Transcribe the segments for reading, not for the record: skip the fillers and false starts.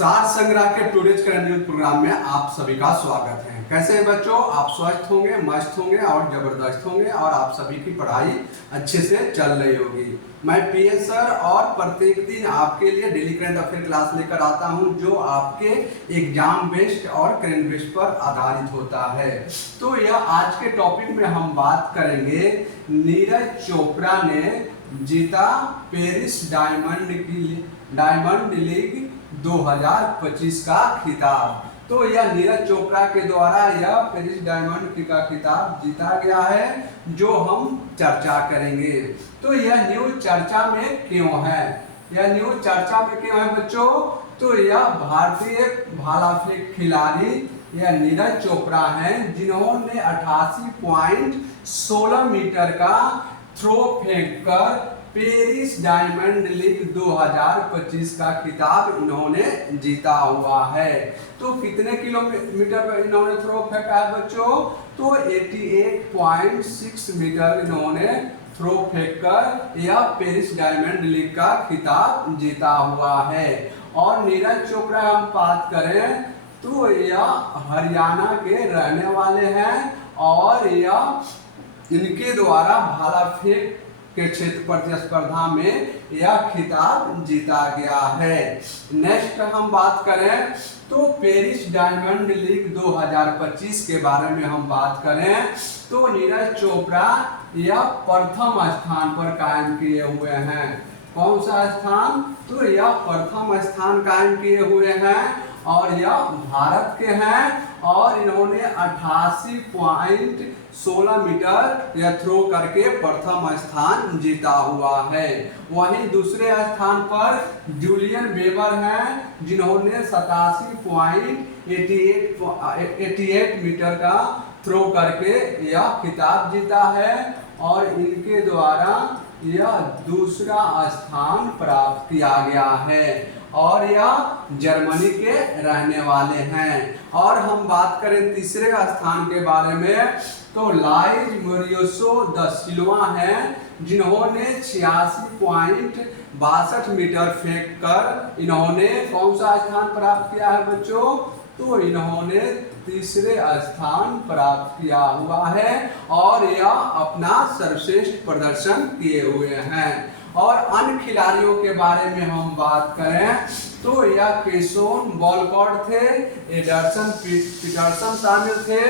सार संग्रह के टूडेज करंट न्यूज प्रोग्राम में आप सभी का स्वागत है। कैसे हैं बच्चों? आप स्वस्थ होंगे, मस्त होंगे और जबरदस्त होंगे और आप सभी की पढ़ाई अच्छे से चल रही होगी। मैं पीएस सर और प्रत्येक दिन आपके लिए डेली करंट अफेयर क्लास लेकर आता हूं जो आपके एग्जाम बेस्ड और करंट बेस्ड पर आधारित होता है। तो यह आज के टॉपिक में हम बात करेंगे, नीरज चोपड़ा ने जीता पेरिस डायमंड लीग 2025 का खिताब। तो यह नीरज चोपड़ा के द्वारा यह पेरिस डायमंड का खिताब जीता गया है जो हम चर्चा करेंगे। तो यह न्यूज चर्चा में क्यों है? यह न्यूज चर्चा में क्यों है बच्चों? तो यह भारतीय भाला फेंक खिलाड़ी यह नीरज चोपड़ा हैं जिन्होंने 88.16 मीटर का थ्रो फेंककर पेरिस डायमंड लीग 2025 का खिताब इन्होंने जीता हुआ है। तो कितने किलोमीटर पर इन्होंने थ्रो फेंका है बच्चों? तो 88.6 मीटर इन्होंने थ्रो फेंककर यह पेरिस डायमंड लीग का खिताब जीता हुआ है। और नीरज चोपड़ा हम बात करें तो यह हरियाणा के रहने वाले हैं और यह इनके द्वारा भाला फेंक के क्षेत्र प्रतिस्पर्धा में यह खिताब जीता गया है। नेक्स्ट हम बात करें तो पेरिस डायमंड लीग 2025 के बारे में हम बात करें तो नीरज चोपड़ा यह प्रथम स्थान पर कायम किए हुए हैं। कौन सा स्थान? तो यह प्रथम स्थान कायम किए हुए हैं और यह भारत के हैं और इन्होंने 88.16 मीटर यह थ्रो करके प्रथम स्थान जीता हुआ है। वहीं दूसरे स्थान पर जूलियन वेबर हैं जिन्होंने 87.88 मीटर का थ्रो करके यह खिताब जीता है और इनके द्वारा यह दूसरा स्थान प्राप्त किया गया है और यह जर्मनी के रहने वाले हैं। और हम बात करें तीसरे स्थान के बारे में तो लाइज मोरियोसो द सिल्वा हैं जिन्होंने 86.62 मीटर फेंककर इन्होंने कौन सा स्थान प्राप्त किया है बच्चों? तो इन्होंने तीसरे स्थान प्राप्त किया हुआ है और यह अपना सर्वश्रेष्ठ प्रदर्शन किए हुए हैं। और अन्य खिलाड़ियों के बारे में हम बात करें तो यह केशोन वॉलकॉट थे, एडरसन पीटरसन शामिल थे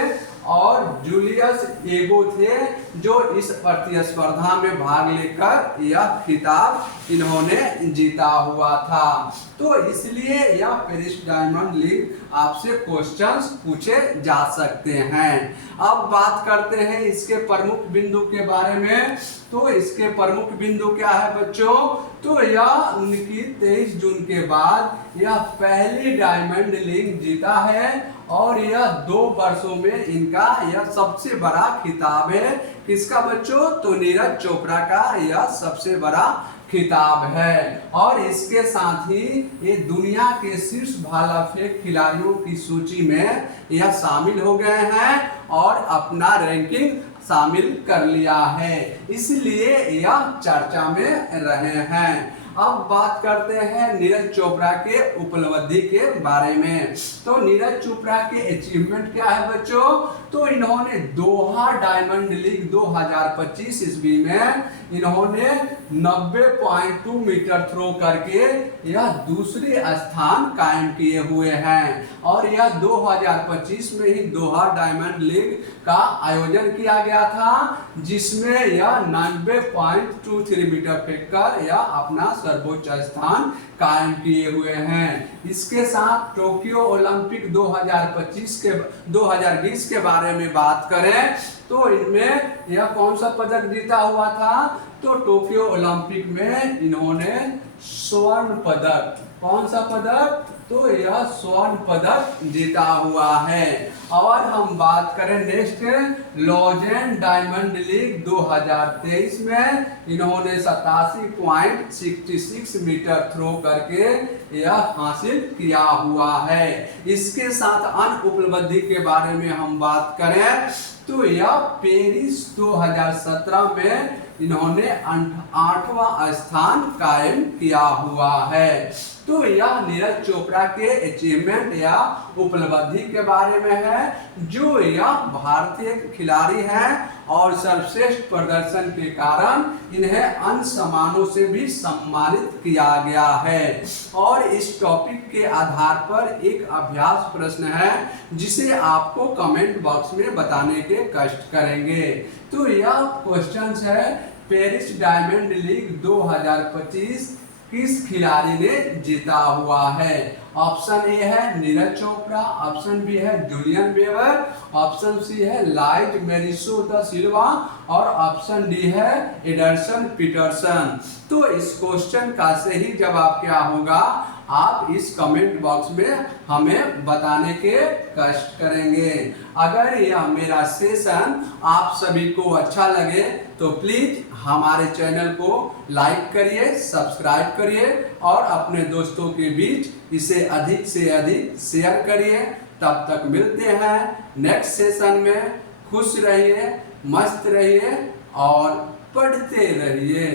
और जूलियस एगो थे जो इस प्रतिस्पर्धा में भाग लेकर यह खिताब इन्होंने जीता हुआ था। तो इसलिए यह पेरिस डायमंड लीग आपसे क्वेश्चंस पूछे जा सकते हैं। अब बात करते हैं इसके प्रमुख बिंदु के बारे में। तो इसके प्रमुख बिंदु क्या है बच्चों? तो यह उनकी 23 जून के बाद यह पहली डायमंड लीग जीता है और यह 2 वर्षों में इनका यह सबसे बड़ा खिताब है। किसका बच्चों? तो नीरज चोपड़ा का यह सबसे बड़ा खिताब है और इसके साथ ही ये दुनिया के शीर्ष भाला फेंक खिलाड़ियों की सूची में यह शामिल हो गए हैं और अपना रैंकिंग शामिल कर लिया है, इसलिए यह चर्चा में रहे हैं। अब बात करते हैं नीरज चोपड़ा के उपलब्धि के बारे में। तो नीरज चोपड़ा के अचीवमेंट क्या है बच्चों? तो इन्होंने दोहा डायमंड लीग 2025 ईस्वी में इन्होंने 90.2 मीटर थ्रो करके यह दूसरे स्थान कायम किए हुए हैं और यह 2025 में ही दोहा डायमंड लीग का आयोजन किया गया था जिसमें यह 90.23 मीटर फेंककर यह अपना सर्वोच्च स्थान कायम किए हुए हैं। इसके साथ टोक्यो ओलंपिक 2020 के बारे में बात करें तो इनमें यह कौन सा पदक जीता हुआ था? तो टोक्यो ओलंपिक में इन्होंने स्वर्ण पदक, कौन सा पदक? तो यह स्वर्ण पदक जीता हुआ है। और हम बात करें नेक्स्ट लॉजेन डायमंड लीग 2023 में इन्होंने 87.66 मीटर थ्रो करके यह हासिल किया हुआ है। इसके साथ अन्य उपलब्धि के बारे में हम बात करें तो यह पेरिस 2017 में इन्होंने 8वां स्थान कायम किया हुआ है। तो यह नीरज चोपड़ा के अचीवमेंट या उपलब्धि के बारे में है, जो यह भारतीय खिलाड़ी हैं और सर्वश्रेष्ठ प्रदर्शन के कारण इन्हें अन्य सम्मानों से भी सम्मानित किया गया है। और इस टॉपिक के आधार पर एक अभ्यास प्रश्न है जिसे आपको कमेंट बॉक्स में बताने के कष्ट करेंगे। तो यह क्वेश्चन है, पेरिस डायमंड लीग 2025 किस खिलाड़ी ने जीता हुआ है? ऑप्शन ए है नीरज चोपड़ा, ऑप्शन बी है जूलियन वेबर, ऑप्शन सी है लाइट मेरिसो दा सिल्वा और ऑप्शन डी है एडरसन पीटरसन। तो इस क्वेश्चन का सही जवाब क्या होगा, आप इस कमेंट बॉक्स में हमें बताने के कष्ट करेंगे। अगर यह मेरा सेशन आप सभी को अच्छा लगे तो प्लीज हमारे चैनल को लाइक करिए, सब्सक्राइब करिए और अपने दोस्तों के बीच इसे अधिक से अधिक शेयर करिए। तब तक मिलते हैं नेक्स्ट सेशन में। खुश रहिए, मस्त रहिए और पढ़ते रहिए।